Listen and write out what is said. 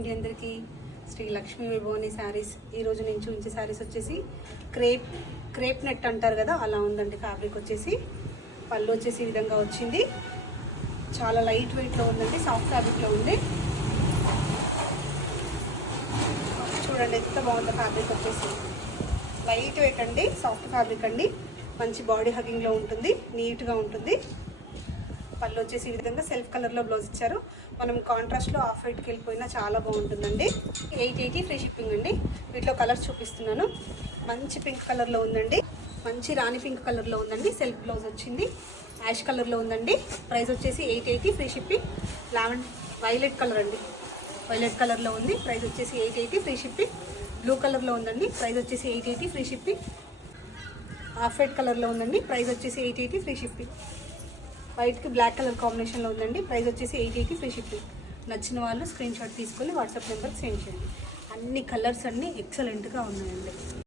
అండి అందరికీ. శ్రీ లక్ష్మీ వైభవని శారీస్ ఈరోజు నేను చూపించే శారీస్ వచ్చేసి క్రేప్ నెట్ అంటారు కదా, అలా ఉందండి. ఫ్యాబ్రిక్ వచ్చేసి పళ్ళు వచ్చేసి ఈ విధంగా వచ్చింది. చాలా లైట్ వెయిట్లో ఉందండి, సాఫ్ట్ ఫ్యాబ్రిక్లో ఉంది. చూడండి ఎంత బాగుందో. ఫ్యాబ్రిక్ వచ్చేసి లైట్ వెయిట్ అండి, సాఫ్ట్ ఫ్యాబ్రిక్ అండి. మంచి బాడీ హగ్గింగ్లో ఉంటుంది, నీట్గా ఉంటుంది. పళ్ళు వచ్చేసి ఈ విధంగా సెల్ఫ్ కలర్లో బ్లౌజ్ ఇచ్చారు. మనం కాంట్రాస్ట్లో ఆఫ్ వైట్కి వెళ్ళిపోయినా చాలా బాగుంటుందండి. 880 ఫ్రీ షిప్పింగ్ అండి. వీటిలో కలర్స్ చూపిస్తున్నాను. మంచి పింక్ కలర్లో ఉందండి, మంచి రాణి పింక్ కలర్లో ఉందండి. సెల్ఫ్ బ్లౌజ్ వచ్చింది. యాష్ కలర్లో ఉందండి. ప్రైస్ వచ్చేసి 880 ఫ్రీ షిప్పింగ్. వైలెట్ కలర్ అండి, వైలెట్ కలర్లో ఉంది. ప్రైస్ వచ్చేసి 880 ఫ్రీ షిప్పింగ్. బ్లూ కలర్లో ఉందండి. ప్రైస్ వచ్చేసి 880 ఫ్రీ షిప్పింగ్. ఆఫ్ వైట్ కలర్లో ఉందండి. ప్రైస్ వచ్చేసి 880 ఫ్రీ షిప్పింగ్. వైట్కి బ్లాక్ కలర్ కాంబినేషన్లో ఉందండి. ప్రైస్ వచ్చేసి 880 ఫ్రీ షిప్పింగ్. నచ్చిన వాళ్ళు స్క్రీన్ షాట్ తీసుకొని వాట్సాప్ నెంబర్కి సెండ్ చేయండి. అన్ని కలర్స్ అన్నీ ఎక్సలెంట్గా ఉన్నాయండి.